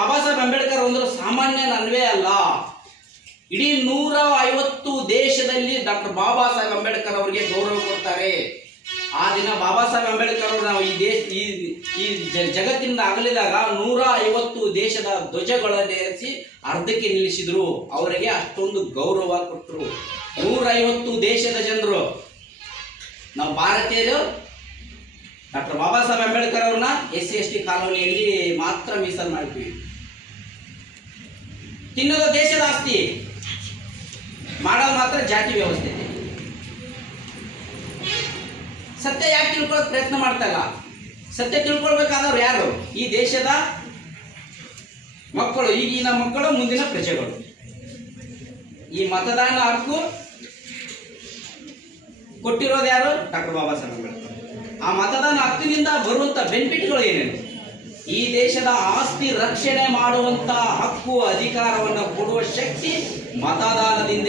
ಬಾಬಾ ಸಾಹೇಬ್ ಅಂಬೇಡ್ಕರ್ ಅಂದ್ರೆ ಸಾಮಾನ್ಯ ನನ್ವೇ ಅಲ್ಲ. ಇಡೀ ನೂರ ಐವತ್ತು ದೇಶದಲ್ಲಿ ಡಾಕ್ಟರ್ ಬಾಬಾ ಸಾಹೇಬ್ ಅಂಬೇಡ್ಕರ್ ಅವರಿಗೆ ಗೌರವ ಕೊಡ್ತಾರೆ. ಆ ದಿನ ಬಾಬಾ ಸಾಹೇಬ್ ಅಂಬೇಡ್ಕರ್ ಅವರು ನಾವು ಈ ದೇಶ, ಈ ಈ ಜಗತ್ತಿನಿಂದ ಅಗಲಿದಾಗ ನೂರ ಐವತ್ತು ದೇಶದ ಧ್ವಜಗಳನ್ನೇರಿಸಿ ಅರ್ಧಕ್ಕೆ ನಿಲ್ಲಿಸಿದ್ರು. ಅವರಿಗೆ ಅಷ್ಟೊಂದು ಗೌರವ ಕೊಟ್ಟರು ನೂರ ಐವತ್ತು ದೇಶದ ಜನರು. ನಾವು ಭಾರತೀಯರು, ಡಾಕ್ಟರ್ ಬಾಬಾ ಸಾಹೇಬ್ ಅಂಬೇಡ್ಕರ್ ಅವ್ರನ್ನ ಎಸ್ ಸಿ ಎಸ್ ಟಿ ಕಾಲೋನಿಯಲ್ಲಿ ಮಾತ್ರ ಮೀಸಲು ಮಾಡ್ತೀವಿ ತಿನ್ನೋದು ದೇಶದ ಆಸ್ತಿ. ಮಾಡೋದು ಮಾತ್ರ ಜಾತಿ ವ್ಯವಸ್ಥೆ. ಸತ್ಯ ಯಾಕೆ ತಿಳ್ಕೊಳ್ಳೋಕೆ ಪ್ರಯತ್ನ ಮಾಡ್ತಲ್ಲ? ಸತ್ಯ ತಿಳ್ಕೊಳ್ಬೇಕಾದವ್ರು ಯಾರು? ಈ ದೇಶದ ಮಕ್ಕಳು, ಈಗಿನ ಮಕ್ಕಳು, ಮುಂದಿನ ಪ್ರಜೆಗಳು. ಈ ಮತದಾನ ಹಕ್ಕು ಕೊಟ್ಟಿರೋದು ಯಾರು? ಡಾಕ್ಟರ್ ಬಾಬಾ ಸಾಹೇಬ್ ಆ ಮತದಾನ ಹಕ್ಕಿನಿಂದ ಬರುವಂತ ಬೆನಿಫಿಟ್ಗಳು ಏನೇನು? ಈ ದೇಶದ ಆಸ್ತಿ ರಕ್ಷಣೆ ಮಾಡುವಂತ ಹಕ್ಕು ಅಧಿಕಾರವನ್ನು ಕೊಡುವ ಶಕ್ತಿ ಮತದಾನದಿಂದ